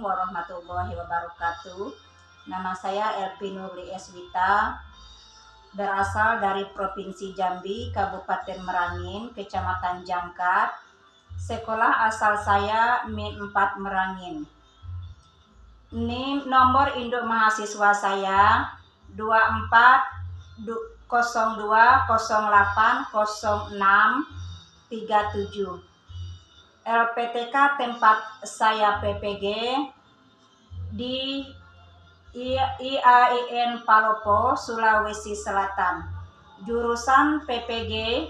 Assalamualaikum warahmatullahi wabarakatuh. Nama saya Elvi Nurli Eswita, berasal dari Provinsi Jambi, Kabupaten Merangin, Kecamatan Jangkat. Sekolah asal saya Min 4 Merangin. NIM nomor induk mahasiswa saya 2402080637. LPTK tempat saya PPG di IAIN Palopo, Sulawesi Selatan. Jurusan PPG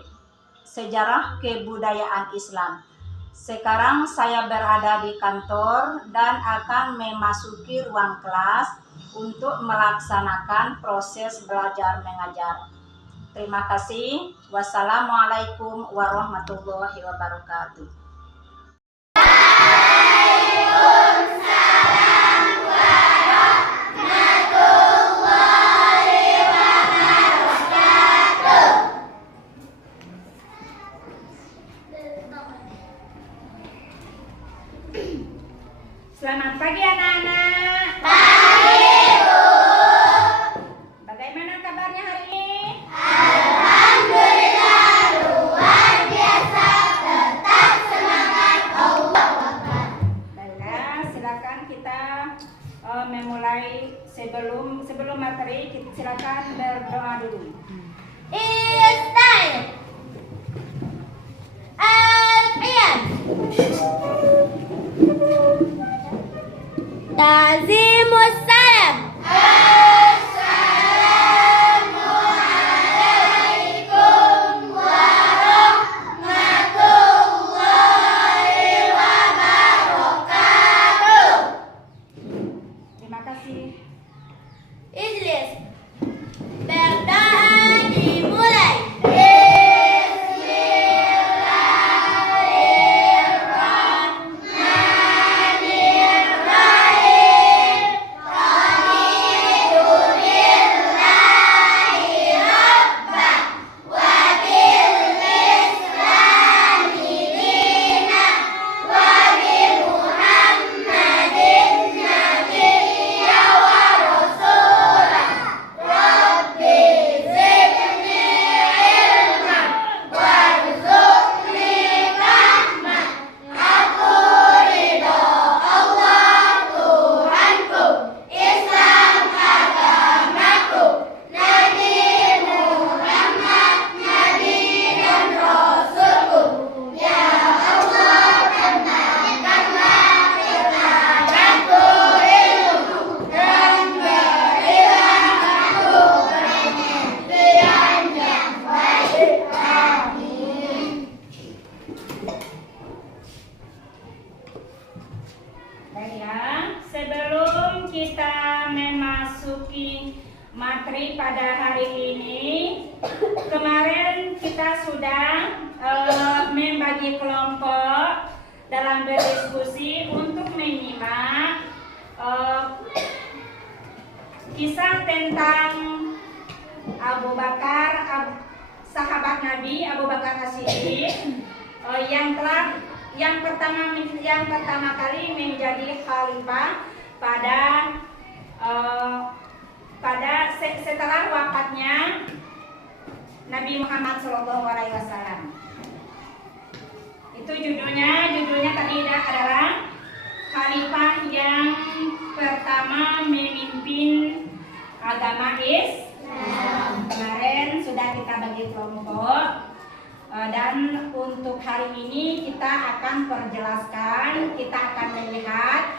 Sejarah Kebudayaan Islam. Sekarang saya berada di kantor dan akan memasuki ruang kelas untuk melaksanakan proses belajar mengajar. Terima kasih. Wassalamualaikum warahmatullahi wabarakatuh. Selamat pagi anak-anak. Pagi, Bu. Bagaimana kabarnya hari ini? Alhamdulillah luar biasa, tetap semangat, Allah Akbar. Baiklah, silakan kita memulai sebelum materi, silakan berdoa dulu. Ista'in Al-Qiyam Ta'zimus salam. Assalamualaikum warahmatullahi wabarakatuh. Terima kasih. Ijlis. Berdoa dimulai. Baiklah, sebelum kita memasuki materi pada hari ini, kemarin kita sudah membagi kelompok dalam berdiskusi untuk menyimak kisah tentang Abu Bakar, sahabat Nabi Abu Bakar As-Siddiq yang pertama kali menjadi khalifah setelah wafatnya Nabi Muhammad SAW. Itu judulnya tadi adalah khalifah yang pertama memimpin agama Islam. Kemarin sudah kita bagi kelompok. Dan untuk hari ini kita akan perjelaskan, kita akan melihat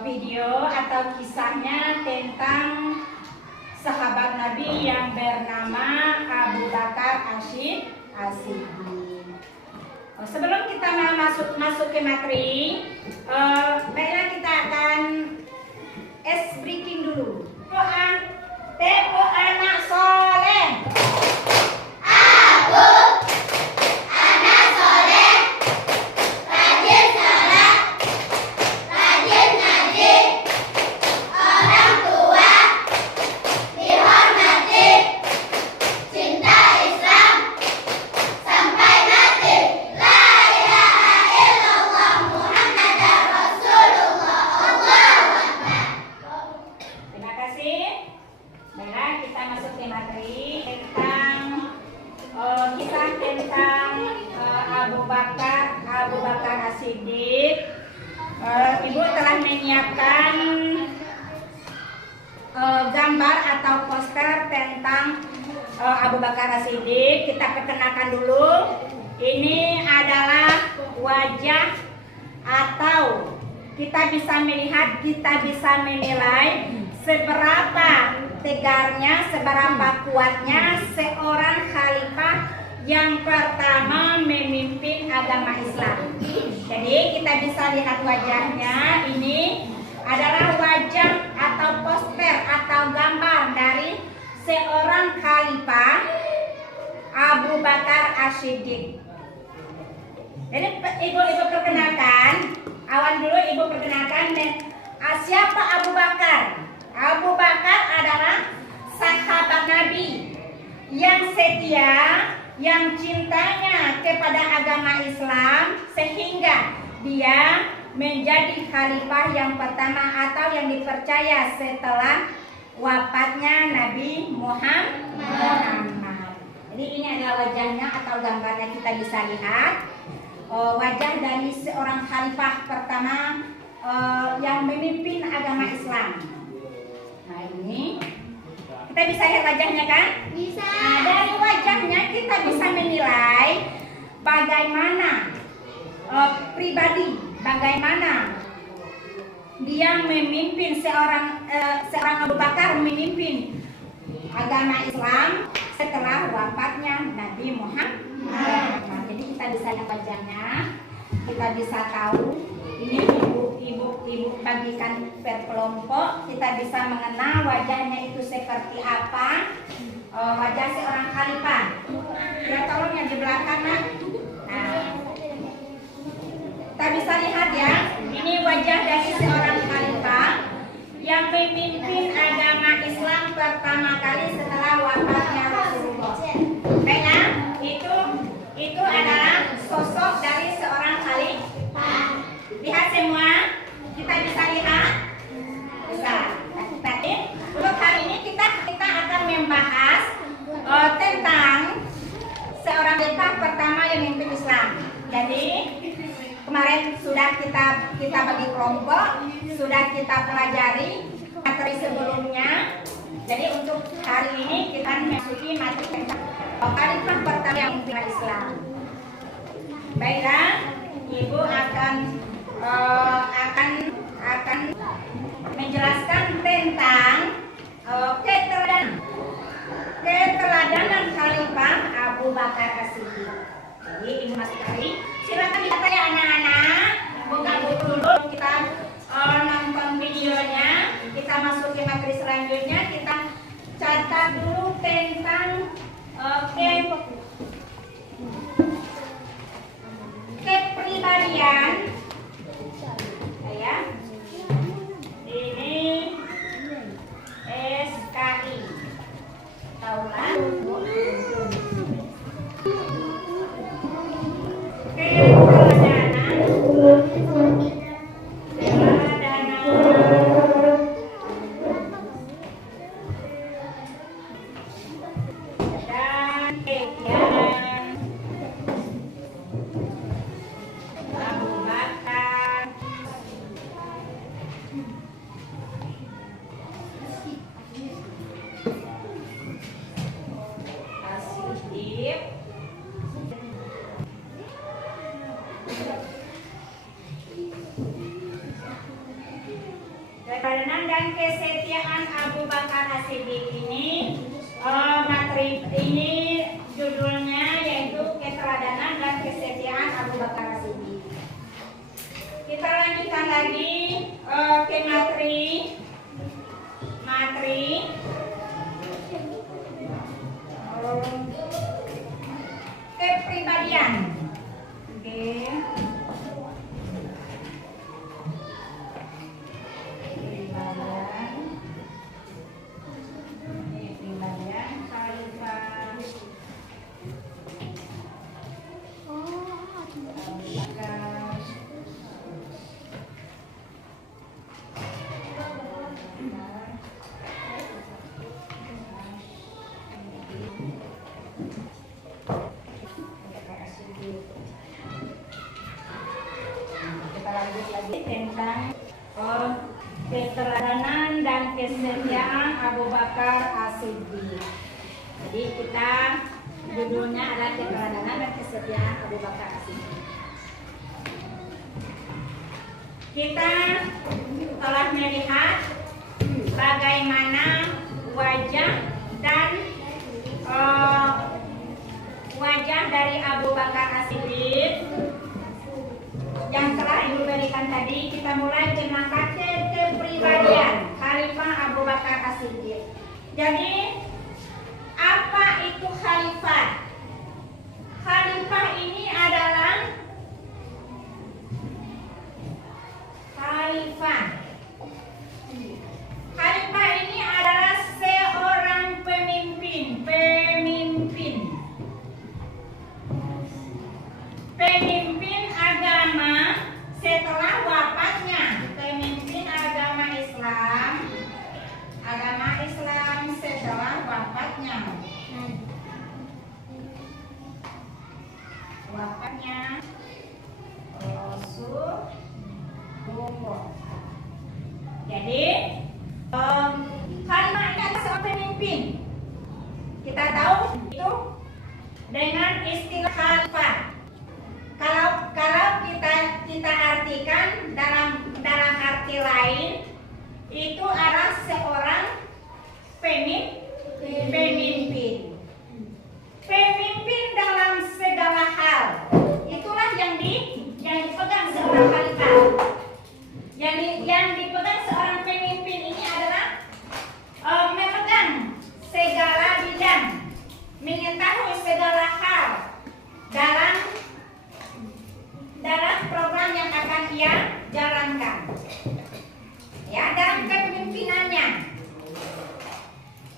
video atau kisahnya tentang sahabat Nabi yang bernama Abu Bakar As-Siddiq. Sebelum kita masuk ke materi, baiklah kita akan breaking dulu. Tempo anak soleh. La ilaha illallah Muhammadar Rasulullah. gambar atau poster tentang Abu Bakar As-Siddiq. Kita perkenalkan dulu. Ini adalah wajah atau kita bisa melihat, kita bisa menilai seberapa tegarnya, seberapa kuatnya seorang khalifah yang pertama memimpin agama Islam. Jadi kita bisa lihat wajahnya. Ini adalah wajah atau poster atau gambar dari seorang khalifah Abu Bakar As-Siddiq. Jadi ibu perkenalkan, awan dulu ibu perkenalkan siapa Abu Bakar. Abu Bakar adalah sahabat Nabi yang setia, yang cintanya kepada agama Islam sehingga dia menjadi khalifah yang pertama atau yang dipercaya setelah wafatnya Nabi Muhammad. Jadi ini adalah wajahnya atau gambarnya, kita bisa lihat wajah dari seorang khalifah pertama yang memimpin agama Islam. Nah ini kita bisa lihat wajahnya kan? Bisa. Nah, dari wajahnya kita bisa menilai bagaimana pribadi, bagaimana dia memimpin seorang Abu Bakar memimpin agama Islam setelah wafatnya Nabi Muhammad. Nah, jadi kita bisa lihat wajahnya, kita bisa tahu. Ini ibu bagikan per kelompok, kita bisa mengenal wajahnya itu seperti apa. Wajah seorang khalifah. Ya tolong yang di belakang. Nah, kita bisa lihat ya, ini wajah dari seorang khalifah yang memimpin agama Islam pertama kali setelah wafatnya Rasulullah. Baiklah, itu adalah sosok dari seorang khalifah. Lihat semua, kita bisa lihat. Bisa. Tadi untuk hari ini kita akan membahas tentang seorang khalifah pertama yang memimpin Islam. Jadi kemarin sudah kita bagi kelompok, sudah kita pelajari materi sebelumnya. Jadi untuk hari ini kita memasuki materi tentang khalifah pertama yang memimpin Islam. Baiklah, ibu akan menjelaskan tentang keteladanan khalifah Abu Bakar As-Siddiq. Jadi ibu masuk hari, silakan lihat ya anak-anak, buka buku dulu, kita nonton videonya, kita masuk ke materi selanjutnya, kita catat dulu tentang kepribadian ya. Ini SKI tahulah keteladanan dan kesetiaan Abu Bakar As-Siddiq ini, materi ini judulnya yaitu keteladanan dan kesetiaan Abu Bakar As-Siddiq. Kita lanjutkan lagi ke materi kepribadian. Oke. Kita lanjut lagi tentang keteladanan dan kesetiaan Abu Bakar As-Siddiq. Jadi kita judulnya adalah keteladanan dan kesetiaan Abu Bakar As-Siddiq. Kita telah melihat bagaimana wajah dan wajah dari Abu Bakar As-Siddiq yang telah Ibu berikan tadi. Kita mulai dengan kepribadian Khalifah Abu Bakar As-Siddiq. Jadi apa itu khalifah? Khalifah ini adalah Khalifah ini adalah seorang pemimpin agama setelah wafatnya pemimpin agama Islam setelah wafatnya Rasulullah. Jadi khalifah ini adalah seorang pemimpin. Kita tahu itu dengan istilah khalifah. Kalau kita artikan dalam arti lain, itu adalah seorang pemimpin dalam segala hal. Itulah yang dipegang seorang khalifah. Yang dipegang seorang pemimpin ini adalah memegang segala bidang, mengetahui segala hal dalam program yang akan ia jalankan, ya, dalam kepemimpinannya.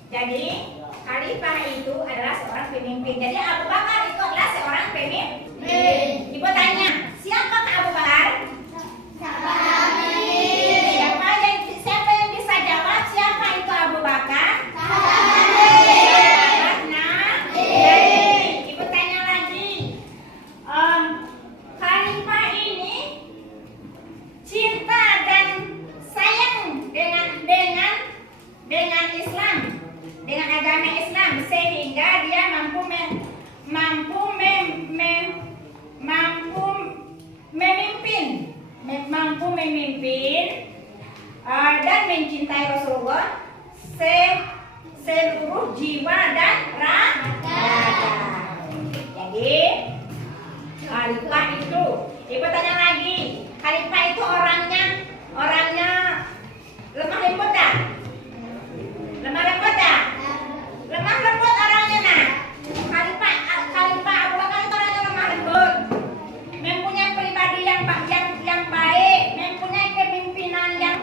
Jadi khalifah itu adalah seorang pemimpin. Jadi Abu Bakar itu adalah seorang pemimpin. Ibu tanya, siapa Abu Bakar? Siapa yang bisa jawab siapa itu Abu Bakar? Ibu tanya lagi, khalifah ini cinta dan sayang dengan Islam, dengan agama Islam, sehingga dia mampu memimpin dan mencintai Rasulullah seluruh jiwa dan raga. Jadi khalifah itu, ibu tanya lagi, khalifah itu orangnya lemah lembut dah? Lemah lembut dah? Lemah lembut orangnya nah. Khalifah Abu Bakar itu orangnya lemah lembut, mempunyai pribadi yang baik, mempunyai kepemimpinan yang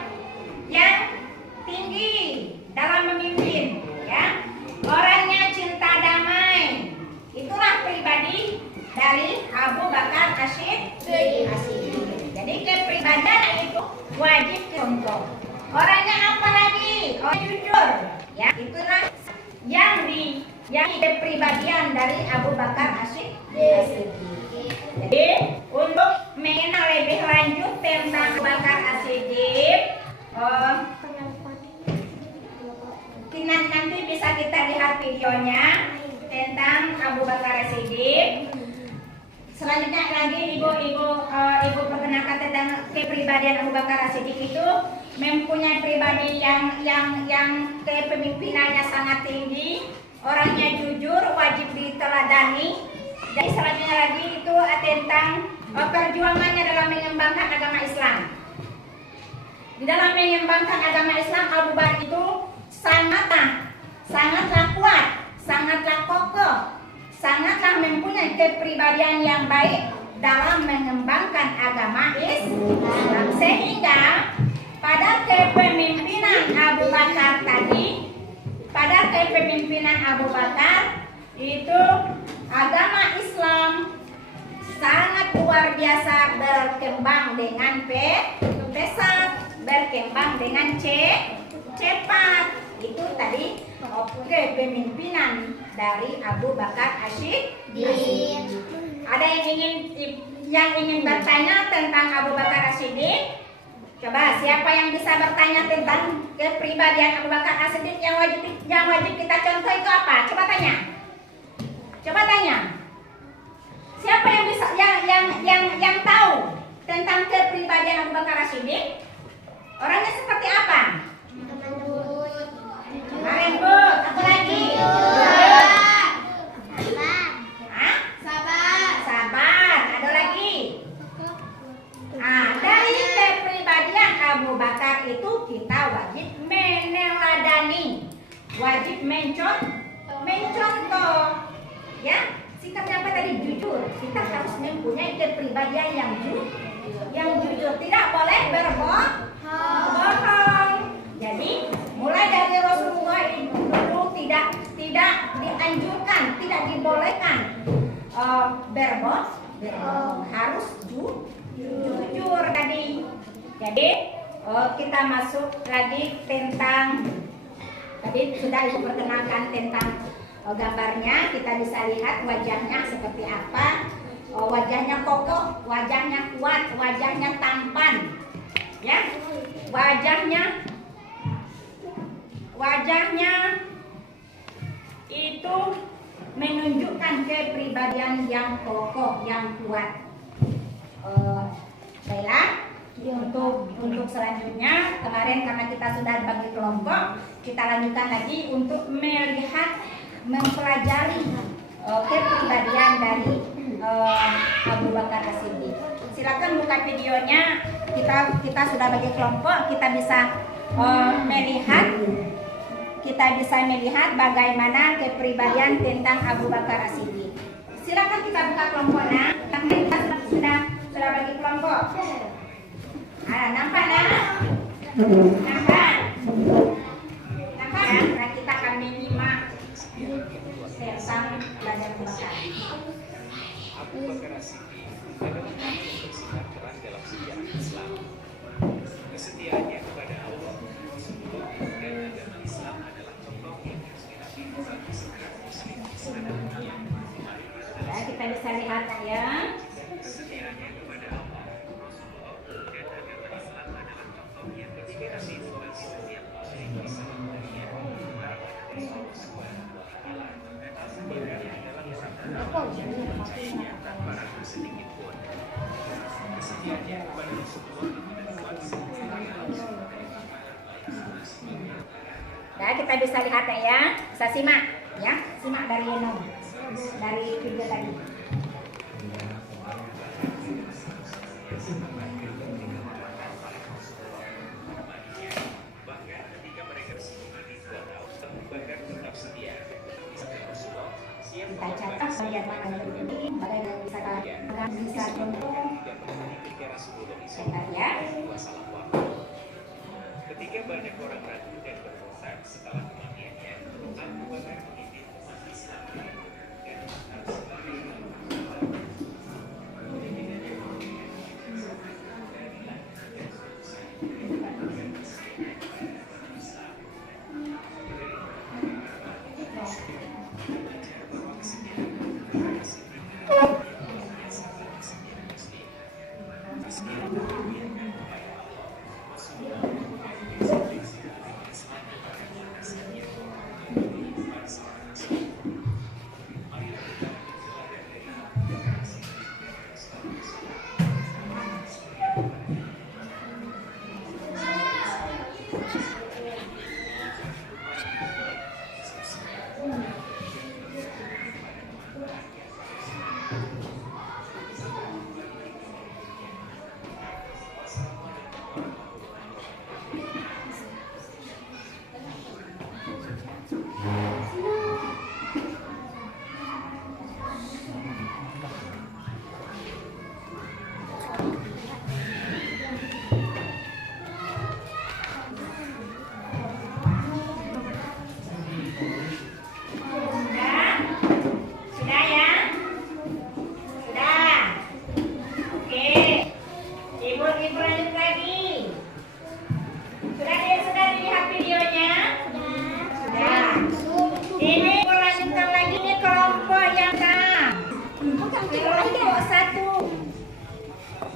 tinggi dalam memimpin, ya. Orangnya cinta damai. Itulah pribadi dari Abu Bakar As-Siddiq. Jadi kepribadian itu wajib dicontoh. Orangnya apa lagi? Orang jujur, ya. Itulah yang kepribadian dari Abu Bakar As-Siddiq. Jadi untuk mengenal lebih lanjut tentang Abu Bakar As-Siddiq, nanti bisa kita lihat videonya tentang Abu Bakar As-Siddiq. Selanjutnya lagi ibu perkenalkan tentang kepribadian Abu Bakar As-Siddiq itu mempunyai pribadi yang kepemimpinannya sangat tinggi, orangnya jujur, wajib diteladani. Jadi selanjutnya lagi itu tentang perjuangannya dalam mengembangkan agama Islam. Di dalam mengembangkan agama Islam, Abu Bakar itu sangatlah kuat, sangatlah kokoh, sangatlah mempunyai kepribadian yang baik dalam mengembangkan agama Islam. Sehingga pada kepemimpinan Abu Bakar itu agama Islam sangat luar biasa berkembang dengan pesat, berkembang dengan cepat. Itu tadi kepemimpinan dari Abu Bakar As-Siddiq. Ada yang ingin bertanya tentang Abu Bakar As-Siddiq? Coba siapa yang bisa bertanya tentang kepribadian Abu Bakar As-Siddiq yang wajib kita contoh itu apa? Coba tanya. Coba tanya. Siapa yang bisa yang tahu tentang kepribadian Abu Bakar As-Siddiq? Orangnya seperti apa? Kemarin Bu, apa lagi? Hah? Sabar. Ada lagi? Dari kepribadian Abu Bakar itu kita wajib meneladani, wajib mencontoh, ya. Sikapnya apa tadi? Jujur. Kita harus mempunyai kepribadian yang jujur, tidak boleh berbohong. Jadi mulai dari Rasulullah itu tidak dianjurkan, tidak dibolehkan berbohong, harus jujur tadi. Jadi kita masuk lagi tentang tadi sudah Ibu perkenalkan tentang gambarnya. Kita bisa lihat wajahnya seperti apa. Wajahnya kokoh, wajahnya kuat, wajahnya tampan, ya. Wajahnya itu menunjukkan kepribadian yang kokoh, yang kuat. Baiklah, untuk selanjutnya, kemarin karena kita sudah bagi kelompok, kita lanjutkan lagi untuk mempelajari kepribadian dari Abu Bakar As-Siddiq. Silakan buka videonya. Kita sudah bagi kelompok, kita bisa melihat bagaimana kepribadian tentang Abu Bakar As-Siddiq. Silakan kita buka kelompoknya. Kita sudah bagi kelompok. Nampak ya? Nampak? Nah, kita akan menyimak tentang Abu Bakar. Abu Bakar As-Siddiq adalah nama yang bersinar keras dalam sejarah Islam. Kesetiaannya kepada Allah, Rasulullah, dan agama Islam adalah contoh yang harus diamini bagi setiap muslim pada dunia. Ya, kita bisa lihat ya. Kesetiaannya kepada Allah, Rasulullah, dan agama Islam adalah contoh yang inspirasi bagi setiap muslim di seluruh dunia. Para Nabi Allah Subhanahu wa Ta'ala dan sendirinya adalah orang tanpa ragu sedikit pun. Kesetiaannya kepada Rasulullah dan Ya, kita bisa lihat ya. Bisa simak ya. Simak dari video tadi. bahkan ketika mereka bersama di 2 tahun, Abu Bakar tetap setia. Rasulullah siap Kita catat bagaimana ini, bagaimana bisa contoh ketika Rasulullah sebentar ya. SAW wafat. Ketika banyak orang ragu dan berbosan setelah kematiannya, Abu Bakar memimpin umat Islam dan harus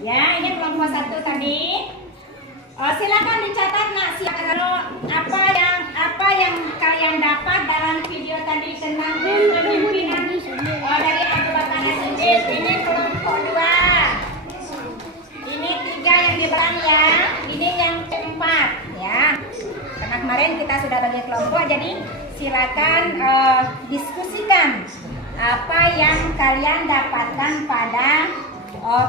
Ya, ini kelompok 1 tadi. Silakan dicatat nak, apa yang kalian dapat dalam video tadi tentang kepemimpinan dari Abu Bakar As-Siddiq. Ini kelompok 2. Ini 3 yang di belakang ya. Ini yang keempat ya. Karena kemarin kita sudah bagi kelompok, jadi silakan diskusikan apa yang kalian dapatkan pada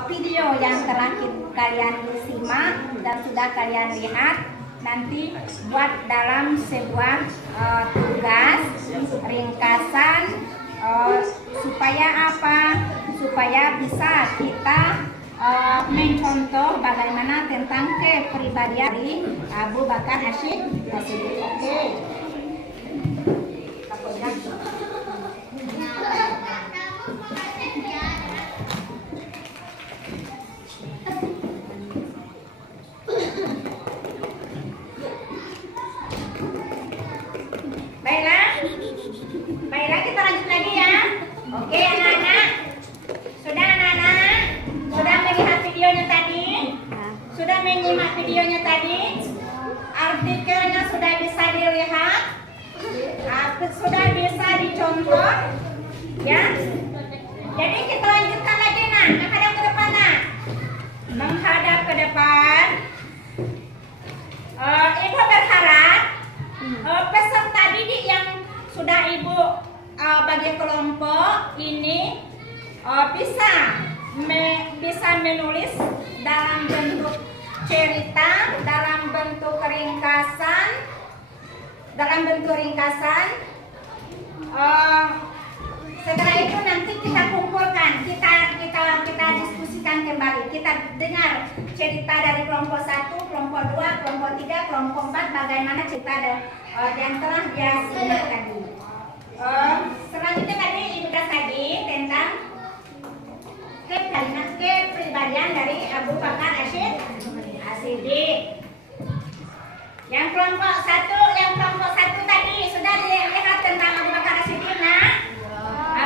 video yang telah kalian simak dan sudah kalian lihat. Nanti buat dalam sebuah tugas ringkasan supaya apa? Supaya bisa kita mencontoh bagaimana tentang kepribadian dari Abu Bakar As-Siddiq. Oke. Baiklah, kita lanjut lagi ya. Oke anak-anak, sudah melihat videonya tadi? Sudah menyimak videonya tadi? Artikelnya sudah bisa dilihat? Sudah bisa dicontoh? Ya? Jadi kita lanjutkan lagi nak, menghadap ke depan nak. Menghadap ke depan. Ibu berharap peserta didik yang sudah ibu bagi kelompok ini bisa menulis dalam bentuk cerita, dalam bentuk ringkasan, setelah itu nanti kita kumpulkan, kita diskusikan kembali, kita dengar cerita dari kelompok 1, kelompok 2, kelompok 3, kelompok 4, bagaimana cerita yang telah dia simak tadi. Selanjutnya tadi ibu tadi tentang kepribadian dari Abu Bakar As-Siddiq. Yang kelompok satu tadi sudah dilihat tentang Abu Bakar As-Siddiq nah?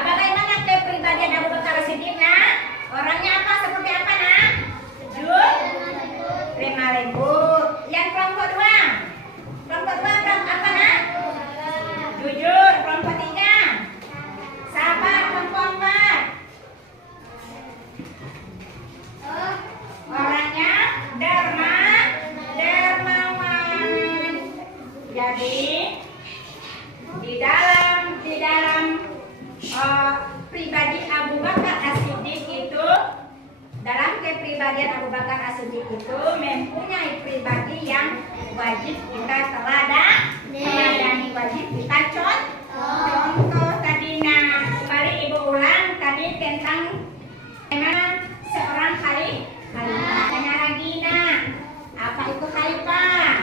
Bagaimana kepribadian Abu Bakar As-Siddiq nah? Orangnya apa, seperti apa nah? Jujur, lemah lembut. Yang kelompok 2 apa nah? Jujur. Kelompok 3 sabar. Kelompok 4 orangnya dermawan. Jadi di dalam pribadi Abu Bakar As-Siddiq itu, dalam kepribadian Abu Bakar As-Siddiq itu mempunyai pribadi yang wajib kita teladani, wajib kita contoh tadi. Nah, mari ibu ulang tadi tentang bagaimana seorang khalifah. Tanya lagi nah, apa itu khalifah?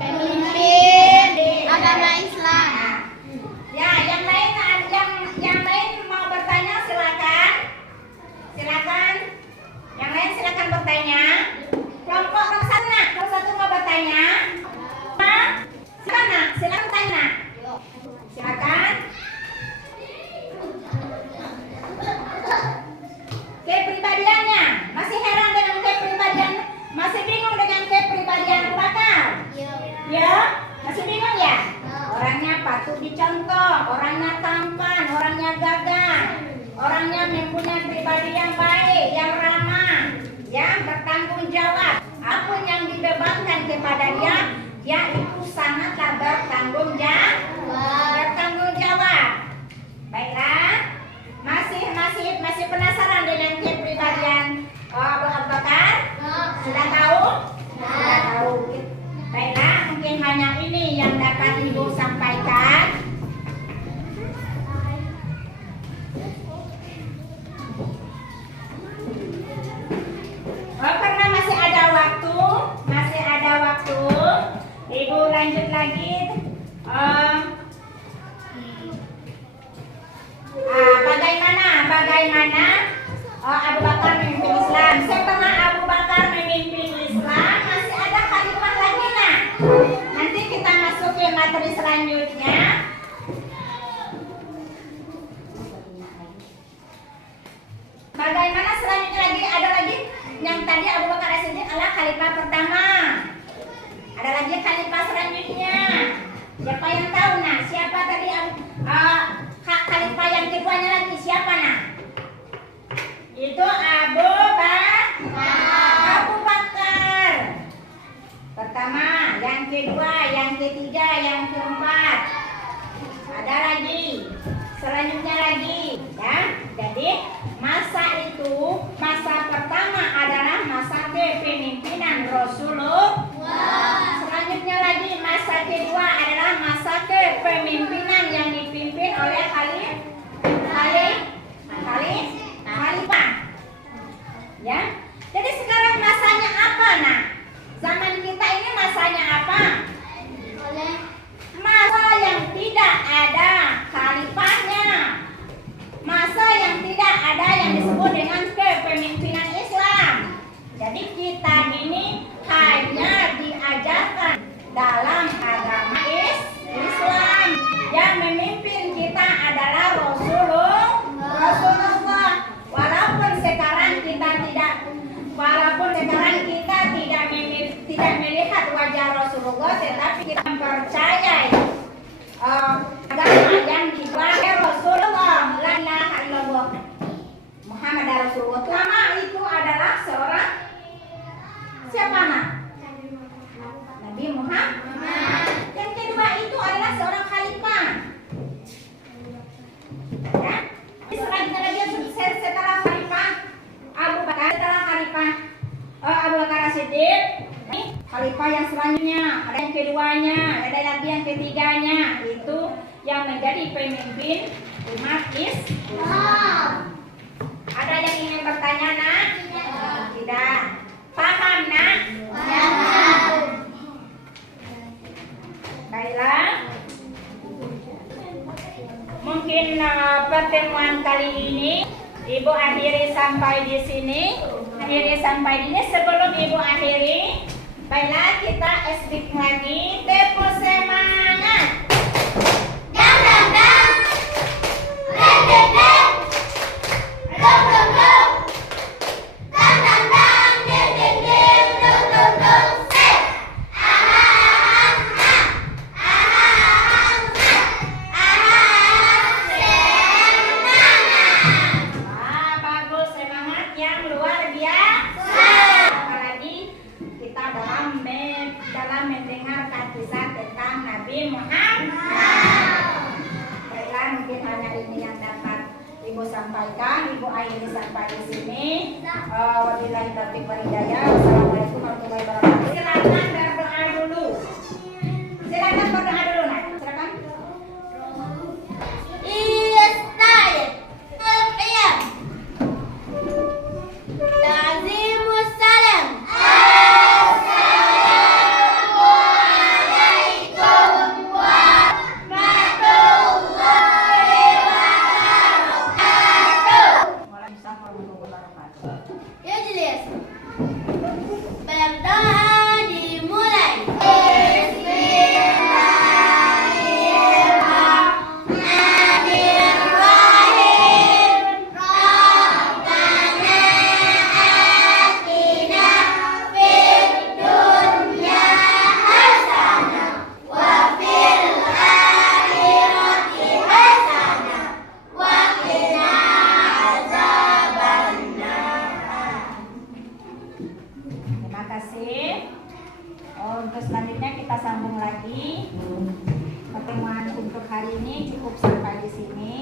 Pemimpin agama Islam. Ya, yang lain mau bertanya silakan. Yang lain silakan bertanya. Kelompok nomor 1 nak, nomor 1 mau bertanya. Silakan tanya. Silakan. Kepribadiannya, masih heran dengan kepribadian, masih bingung dengan kepribadian Abu Bakar? Ya, masih bingung ya? Orangnya patut dicontoh, orangnya tampan, orangnya gagah, orangnya mempunyai pribadi yang baik, yang ramah, yang bertanggung jawab. Apapun yang dibebankan kepada dia itu sangatlah bertanggung jawab. Baiklah, masih penasaran dengan kepribadian Abu Bakar? Sudah tahu? Sudah tahu. Baiklah, mungkin hanya ini yang dapat ibu sampaikan. Karena masih ada waktu, ibu lanjut lagi. Bagaimana Abu Bakar memimpin Islam? Setelah Abu Bakar memimpin Islam, masih ada khalifah lagi nah. Nanti kita masuk ke materi selanjutnya. Bagaimana selanjutnya lagi? Ada lagi yang tadi Abu Bakar As-Siddiq adalah khalifah pertama. Ada lagi khalifah selanjutnya. Siapa yang tahu nah? Siapa tadi khalifah yang keduanya lagi siapa nah? Itu Abu Bakar. Pertama, yang kedua, yang ketiga, yang keempat. Ada lagi. Selanjutnya lagi, ya. Jadi masa itu, masa pertama adalah masa kepemimpinan Rasulullah. Selanjutnya lagi, masa kedua adalah masa kepemimpinan yang dipimpin oleh khalifah. Ya. Jadi sekarang masanya apa nah? Zaman kita ini masanya apa? Masa yang tidak ada khalifahnya. Masa yang tidak ada yang disebut dengan kepemimpinan Islam. Jadi kita ini hanya diajarkan dalam agama Islam. Yang memimpin kita adalah Rasulullah. Walaupun sekarang kita tidak melihat wajah Rasulullah, tetapi kita mempercayai agama yang dibawa Rasulullah. La ilaha illallah Muhammad Rasulullah. Pertama itu adalah seorang siapa nak? Nabi Muhammad. Yang kedua itu adalah seorang khalifah. Ya. Selanjutnya lagi setelah khalifah Abu Bakar, setelah khalifah Abu Bakar As-Siddiq, khalifah yang selanjutnya, ada yang keduanya, ada lagi yang ketiganya, itu yang menjadi pemimpin umat Islam. Ada yang ingin bertanya nak? Tidak. Paham nak? Baiklah. Mungkin pertemuan kali ini Ibu akhiri sampai di sini. Sebelum Ibu akhiri, baiklah kita speak lagi. Tempo semangat. Dang dang dang. Dang dang dang. Dong dong dong. Dang dang dang. Ding ding ding. Dong dong dong. Set. Bagus, semangat yang luar biasa. Apalagi kita dalam mendengarkan kisah tentang Nabi Muhammad. Baiklah, mungkin hanya ini yang dapat Ibu sampaikan. Ibu akhiri sampai di sini. Wabillahi taufiq wal hidayah. Wassalamualaikum warahmatullahi wabarakatuh. Silakan berdoa dulu. Silakan berdoa dulu nak. Silakan. Istayat. Al-qiyam. Ta'zimus salam. Assalamualaikum warahmatullahi wabarakatuh. Waalaikumsalam warahmatullahi wabarakatuh. Yajlis. Berdoa dimulai. Bismillahirrahmanirrahim. Rabbana atina fid dunya hasanah wa fil akhirati hasanah wa qina azabannar. Terima kasih. Untuk selanjutnya kita sambung lagi. Pertemuan untuk hari ini cukup sampai di sini.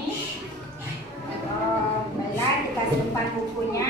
Baiklah, kita simpan bukunya.